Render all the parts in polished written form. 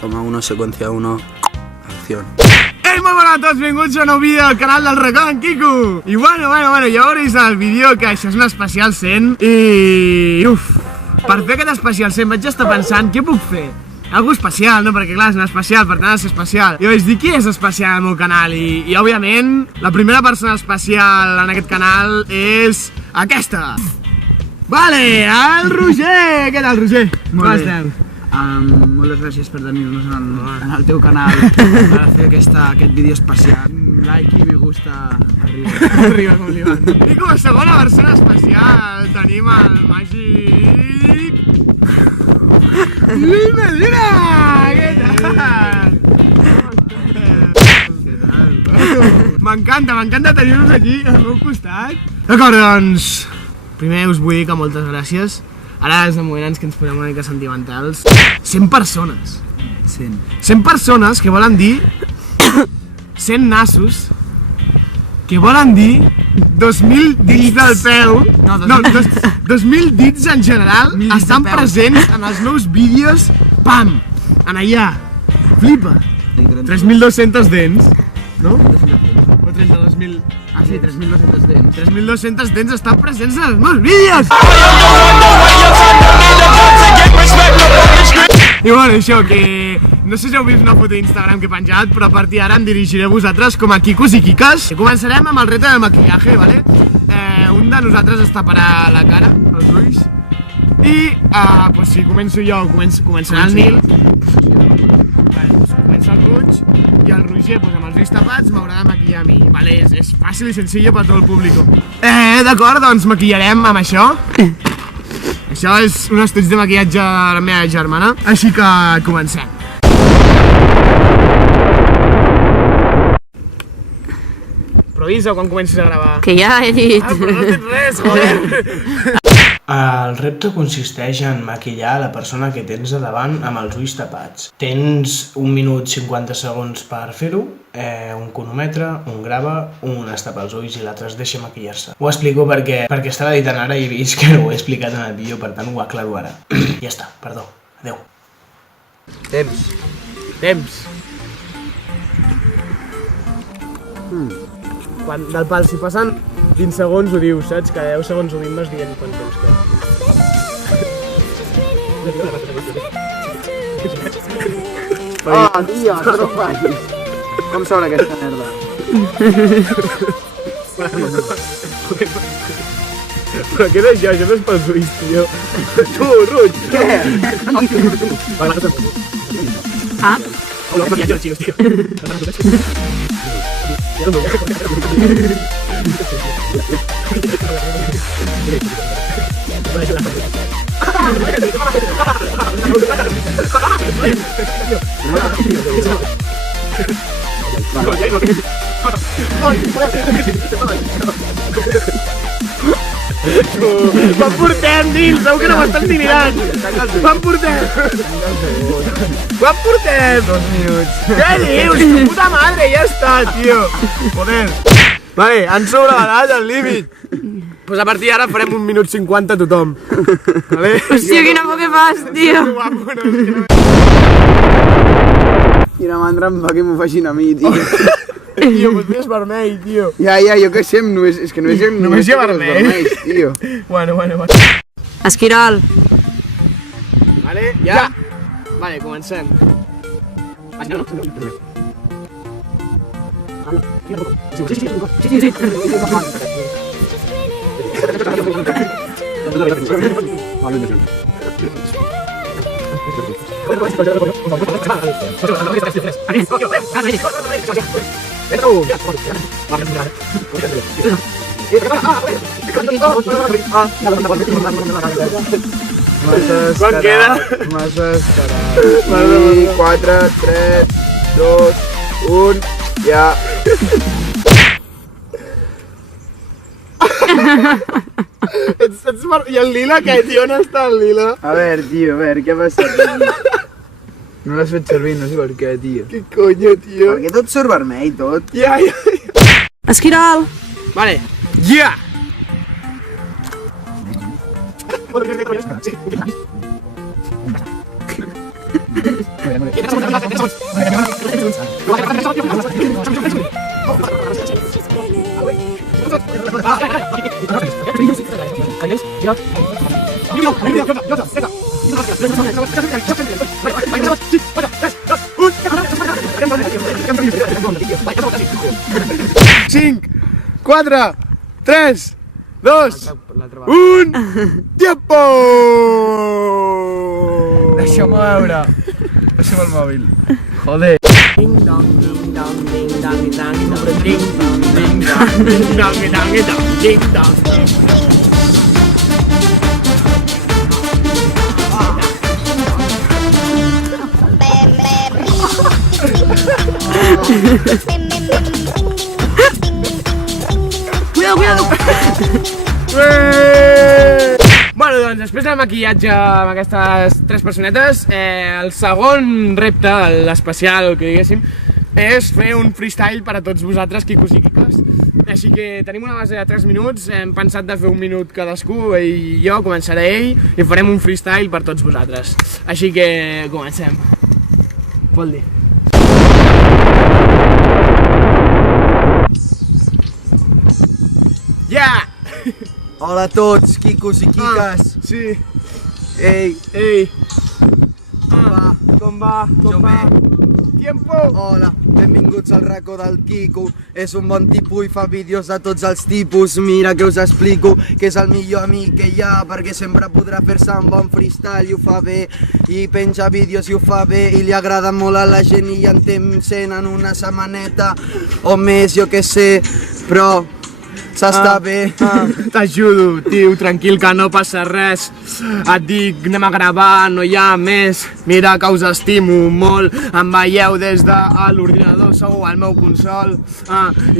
Toma 1, seqüencia 1, acció. Ei, molt bona a tots, benvinguts a un nou vídeo al canal del Racó d'en Quico. I bueno, ja veureis al vídeo que això és un especial 100 i... per fer aquest especial 100 vaig estar pensant què puc fer. Algo especial, no? Perquè clar, és un especial, per tant ha de ser especial. I vaig dir, qui és especial al meu canal? I òbviament, la primera persona especial en aquest canal és aquesta. Vale, el Roger! Què tal, Roger? Com esteu? Moltes gràcies per tenir-nos en el teu canal per fer aquest vídeo especial. Like i me gusta Arriba com li van. I com a segona persona especial tenim el màgic... Lluís Medina! Què tal? M'encanta tenir-vos aquí al meu costat. D'acord, doncs... primer us vull dir que moltes gràcies. Ara és el moment en què ens posem una mica sentimentals. 100 persones. 100 persones que volen dir 100 nassos, que volen dir 2.000 dits del peu. No, 2.000 dits en general estan presents en els meus vídeos. Pam! En allà. Flipa. 3.200 dents. No? O 32.000... Ah, sí, 3.200 dents. 3.200 dents estan presents en els meus vídeos! I bueno, això, que... no sé si heu vist una foto d'Instagram que he penjat, però a partir d'ara em dirigiré a vosaltres com a quicos i quiques. Començarem amb el reto del maquillaje, ¿vale? Un de nosaltres es taparà la cara, els ulls. I, pues si començo jo, començarà el Nil. Comença el Roig. I el Roger, amb els ulls tapats, m'haurà de maquillar a mi. Vale, és fàcil i senzill per tot el públic. D'acord, doncs maquillarem amb això. Això és un estudi de maquillatge de la meva germana, així que comencem. Però avisa quan comencis a gravar. Que ja he dit. Però no tens res, joder! El repte consisteix en maquillar la persona que tens a davant amb els ulls tapats. Tens 1 minut 50 segons per fer-ho, un cronòmetre, un grava, un es tapa els ulls i l'altre es deixa maquillar-se. Ho explico perquè estava editant ara i he vist que no ho he explicat en el vídeo, per tant ho aclaro ara. Ja està, perdó. Adeu. Temps. Quan del pal, si passen 20 segons ho dius, saps? Cada 10 segons ho vas dient quant temps queda. Tio, no ho facis. Com s'obre aquesta merda? Però què és això? Això no és pels ulls, tio. Tu, Ruig! Què? Ah? Quan portem, Nil? Segur que no m'estan ni mirant. Quan portem? 2 minuts. Què dius? Tu puta madre, ja està, tio. Joder. Vale, han sobrevalat el límit. Pues a partir d'ara farem 1 minut 50 a tothom. Vale? Hòstia, quina por que fas, tio. Quina mandra em fa que m'ho facin a mi, tio. Tio, pues és vermell, tio. Ja, jo què sé, és que només hi ha vermell. vermells, tio. Bueno. Esquirol. Vale, ja. Vale, comencem. Quan queda? Massa esperat. 4, 3, 2, 1, ja. I el lila què, tio? On està el lila? A veure, tio, què ha passat? No l'has fet servir, no sé per què, tio. Què conya, tio? Perquè tot surt vermell, tot. Ja. Esquirol. Vale. Ja! Cinc, 4, 3, 2, 1, tiempo! Deixa'm veure. Deixa'm el mòbil. Joder. Ding dong, ding dong, ding dong, ding dong, ding dong, ding dong, ding dong, ding dong, ding dong, ding dong, ding dong. Cuidado! Bueno, doncs després del maquillatge amb aquestes tres personetes, el segon repte, l'especial, que diguéssim, és fer un freestyle per a tots vosaltres, quicos i quiques. Així que tenim una base de 3 minuts, hem pensat de fer 1 minut cadascú, ell i jo, començaré ell, i farem un freestyle per tots vosaltres. Així que comencem. Vol dir. Yeah! Hola a tots, quicos i quiques. Sí. Ei, Ei. com va? Com va? Tiempo! Hola, benvinguts al racó del Quico. És un bon tipus i fa vídeos de tots els tipus. Mira que us explico que és el millor amic que hi ha, perquè sempre podrà fer-se un bon freestyle i ho fa bé. I penja vídeos i ho fa bé i li agrada molt a la gent i en temps en una setmaneta o més, jo què sé, però s'està bé. T'ajudo, tio, tranquil que no passa res. Et dic, anem a gravar, no hi ha més. Mira que us estimo molt. Em veieu des de l'ordinador, sou al meu consol.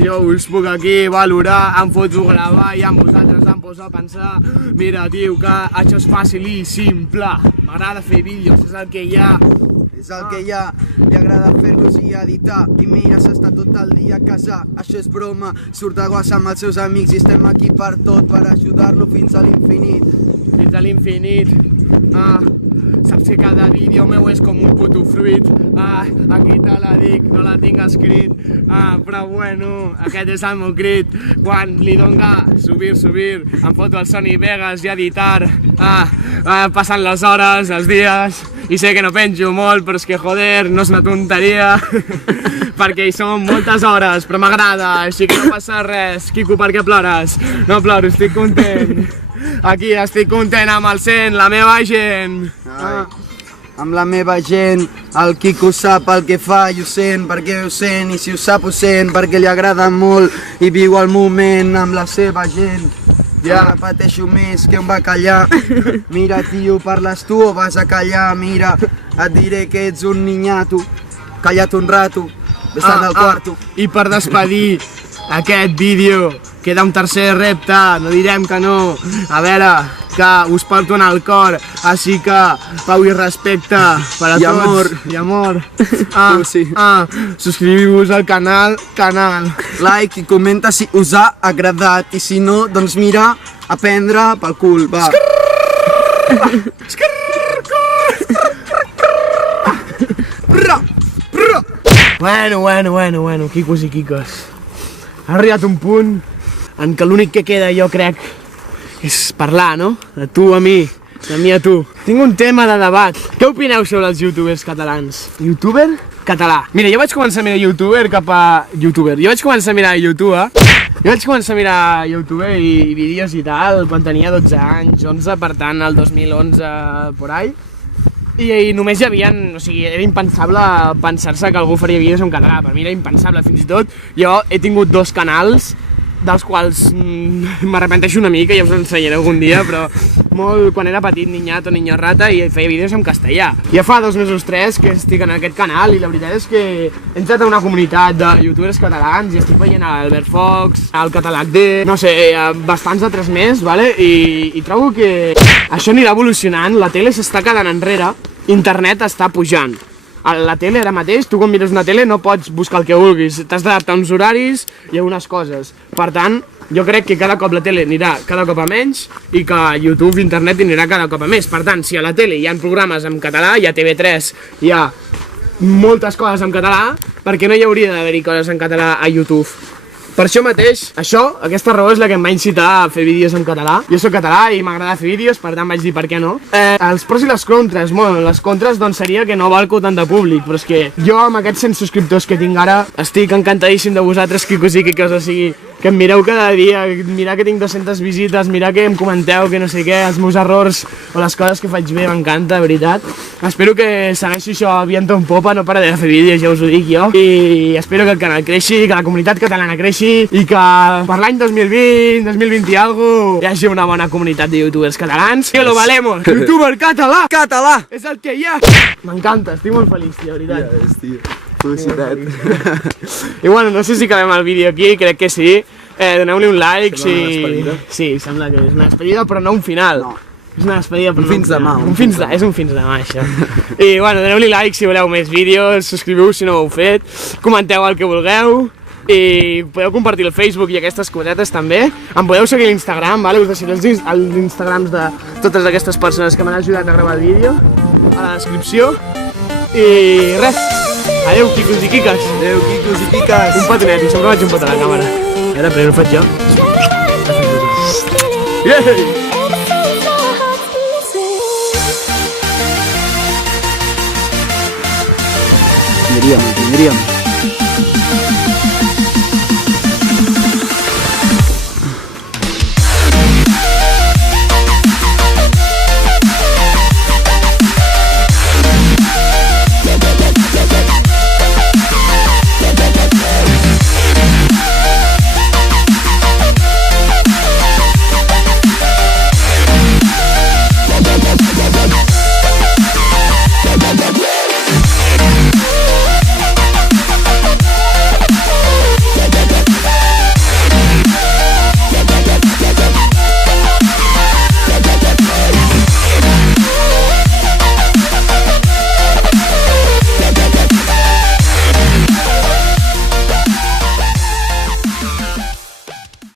Jo us puc aquí valorar, em foto a gravar i amb vosaltres em poso a pensar. Mira, tio, que això és fàcil i simple. M'agrada fer vídeos, és el que hi ha. És el que hi ha, li agrada fer-los i editar. I mira, s'està tot el dia a casa, això és broma. Surt de guassa amb els seus amics i estem aquí per tot, per ajudar-lo fins a l'infinit. Fins a l'infinit. Saps que cada vídeo meu és com un puto fruit. Aquí te la dic, no la tinc escrit. Però bueno, aquest és el meu crit. Quan li dona subir, em foto al Sony Vegas i editar. Passen les hores, els dies, i sé que no penjo molt, però és que joder, no és una tonteria. Perquè hi són moltes hores, però m'agrada, així que no passa res. Quico, per què plores? No ploro, estic content. Aquí estic content amb el 100, la meva gent. Amb la meva gent, el Quico sap el que fa i ho sent perquè ho sent, i si ho sap ho sent perquè li agrada molt i viu el moment amb la seva gent. Ja repeteixo més que un bacallà. Mira, tio, parles tu o vas a callar? Mira, et diré que ets un ninyato. Calla't un rato, vés-te'n del quarto. I per despedir aquest vídeo queda un tercer repte, no direm que no. A veure, que us porto en el cor, així que pau i respecte per a tots. I amor. Sí. Subscriviu-vos al canal. Like i comenta si us ha agradat, i si no, doncs mira, a prendre pel cul, va. Bueno, quicos i quiques. Ha arribat un punt en què l'únic que queda, jo crec, és parlar, no? De tu a mi, de mi a tu. Tinc un tema de debat. Què opineu sobre els youtubers catalans? Youtuber català. Mira, jo vaig començar a mirar youtuber cap a... youtuber. Jo vaig començar a mirar YouTube. Jo vaig començar a mirar YouTube i vídeos i tal quan tenia 12 anys, 11, per tant, el 2011, por ahí. I només hi havia, o sigui, era impensable pensar-se que algú faria vídeos en català. Per mi era impensable, fins i tot. Jo he tingut 2 canals, dels quals m'arrepenteixo una mica, ja us ensenyaré algun dia, però molt quan era petit, niñato, niño rata, i feia vídeos en castellà. Ja fa 2 mesos, 3 que estic en aquest canal i la veritat és que he entrat a una comunitat de youtubers catalans i estic veient l'Albert Fox, el Catalac D, no sé, bastants altres més, vale? I trobo que això anirà evolucionant, la tele s'està quedant enrere, internet està pujant. A la tele ara mateix, tu quan mires una tele no pots buscar el que vulguis, t'has d'adaptar uns horaris i a unes coses. Per tant, jo crec que cada cop la tele anirà cada cop a menys i que YouTube, internet anirà cada cop a més. Per tant, si a la tele hi ha programes en català, hi ha TV3, hi ha moltes coses en català, per què no hi hauria d'haver-hi coses en català a YouTube? Per això mateix, aquesta raó és la que em va incitar a fer vídeos en català. Jo soc català i m'agrada fer vídeos, per tant vaig dir per què no. Els pros i les contres, bueno, les contres doncs seria que no valco tant de públic, però és que jo amb aquests 100 subscriptors que tinc ara estic encantadíssim de vosaltres, quicos i quiques, o sigui, que em mireu cada dia, mirar que tinc 200 visites, mirar que em comenteu que no sé què, els meus errors o les coses que faig bé, m'encanta, de veritat. Espero que segueixi això viento en popa, no pararé de fer vídeos, ja us ho dic jo, i espero que el canal creixi, que la comunitat catalana creixi i que per l'any 2020, 2020 i alguna hi hagi una bona comunitat de youtubers catalans. Que lo valemos! Youtuber català! Català! És el que hi ha! M'encanta, estic molt feliç, tio, de veritat. Ja ves, tio. Felicitat. I bueno, no sé si acabem el vídeo aquí, crec que sí. Doneu-li un like Sembla una despedida? Sí, sembla que és una despedida, però no un final. No. És una despedida, però Un fins demà. És un fins demà, això. I bueno, doneu-li like si voleu més vídeos, subscriviu-vos si no ho heu fet, comenteu el que vulgueu, i podeu compartir el Facebook i aquestes cosetes també. Em podeu seguir a l'Instagram, vale? Us deixaré els Instagrams de totes aquestes persones que m'han ajudat a gravar el vídeo a la descripció. I res, adeu, quicos i quiques. Adeu, quicos i quiques. Un petonet, i sempre vaig un petó a la càmera. I ara primer ho faig jo. Yeah! Tindríem.